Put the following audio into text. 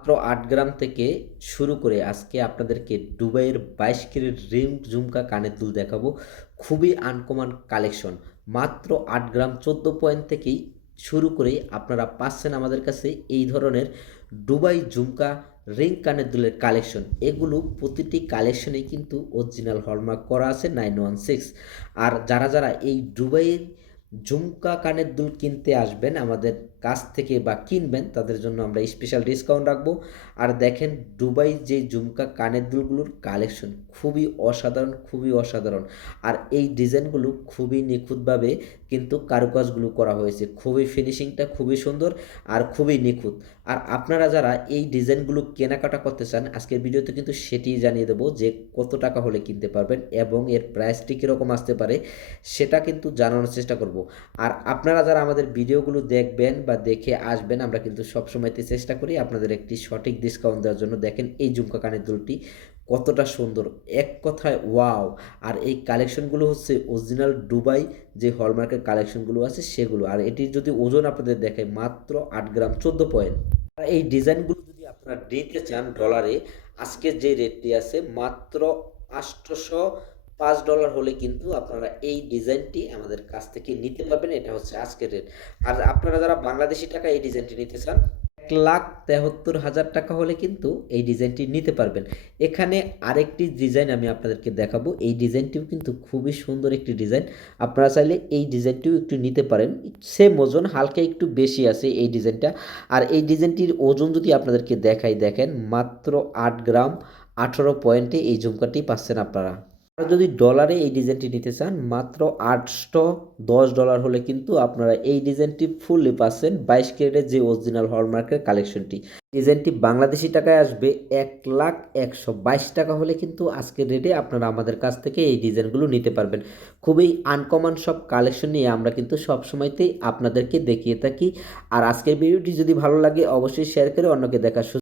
মাত্র আট গ্রাম থেকে শুরু করে আজকে আপনাদেরকে দুবাইয়ের বাইশ কেরের রিং ঝুমকা কানের দুল দেখাবো। খুবই আনকমন কালেকশন। মাত্র আট গ্রাম চোদ্দ পয়েন্ট থেকেই শুরু করে আপনারা পাচ্ছেন আমাদের কাছে এই ধরনের দুবাই ঝুমকা রিং কানের দুলের কালেকশন। এগুলো প্রতিটি কালেকশনেই কিন্তু অরিজিনাল হলমার্ক করা আছে নাইন ওয়ান সিক্স। আর যারা যারা এই দুবাইয়ের ঝুমকা কানের দুল কিনতে আসবেন, আমাদের কাছ থেকে বা কিনবেন, তাদের জন্য আমরা স্পেশাল ডিসকাউন্ট রাখব। আর দেখেন, দুবাই যে ঝুমকা কানের দুলগুলোর কালেকশন খুবই অসাধারণ খুবই অসাধারণ। আর এই ডিজাইনগুলো খুবই নিখুঁতভাবে কিন্তু কারুকাজগুলো করা হয়েছে। খুবই ফিনিশিংটা খুবই সুন্দর আর খুবই নিখুঁত। আর আপনারা যারা এই ডিজাইনগুলো কেনাকাটা করতে চান, আজকের ভিডিওতে কিন্তু সেটি জানিয়ে দেবো যে কত টাকা হলে কিনতে পারবেন এবং এর প্রাইসটি কীরকম আসতে পারে, সেটা কিন্তু জানানোর চেষ্টা করব। আর আপনারা যারা আমাদের ভিডিওগুলো দেখবেন বা দেখে আসবেন, আমরা কিন্তু সবসময়তে চেষ্টা করি আপনাদের একটি সঠিক ডিসকাউন্ট দেওয়ার জন্য। দেখেন এই ঝুমকা কানের দুলটি কতটা সুন্দর। এক কথায় ওয়াও আর এই কালেকশনগুলো হচ্ছে অরিজিনাল দুবাই যে হলমার্কের কালেকশনগুলো আছে সেগুলো। আর এটির যদি ওজন আপনাদের দেখায় মাত্র আট গ্রাম চোদ্দ পয়েন্ট। আর এই ডিজাইনগুলো যদি আপনারা নিতে চান ডলারে আজকের যে রেটটি আছে মাত্র আটশোশো পাঁচ ডলার হলে কিন্তু আপনারা এই ডিজাইনটি আমাদের কাছ থেকে নিতে পারবেন। এটা হচ্ছে আজকের রেট আর আপনারা যারা বাংলাদেশি টাকা এই ডিজাইনটি নিতে চান, এক লাখ তেহাত্তর হাজার টাকা হলে কিন্তু এই ডিজাইনটি নিতে পারবেন। এখানে আরেকটি ডিজাইন আমি আপনাদেরকে দেখাবো। এই ডিজাইনটিও কিন্তু খুবই সুন্দর একটি ডিজাইন আপনারা চাইলে এই ডিজাইনটিও একটু নিতে পারেন। সেম ওজন, হালকা একটু বেশি আছে এই ডিজাইনটা আর এই ডিজাইনটির ওজন যদি আপনাদেরকে দেখাই, দেখেন মাত্র আট গ্রাম আঠারো পয়েন্টে এই ঝুমকাটি পাচ্ছেন আপনারা। আর যদি ডলারে এই ডিজাইনটি নিতে চান, মাত্র আটশো দশ ডলার হলে কিন্তু আপনারা এই ডিজাইনটি ফুললি পাচ্ছেন বাইশ ক্যারেটের যে অরিজিনাল হলমার্কের কালেকশনটি ডিজাইনটি বাংলাদেশি টাকায় আসবে এক লাখ একশো বাইশ টাকা হলে কিন্তু আজকের রেটে আপনারা আমাদের কাছ থেকে এই ডিজাইনগুলো নিতে পারবেন। খুবই আনকমন সব কালেকশন নিয়ে আমরা কিন্তু সবসময়তেই আপনাদেরকে দেখিয়ে থাকি। আর আজকের ভিডিওটি যদি ভালো লাগে, অবশ্যই শেয়ার করে অন্যকে সুযোগ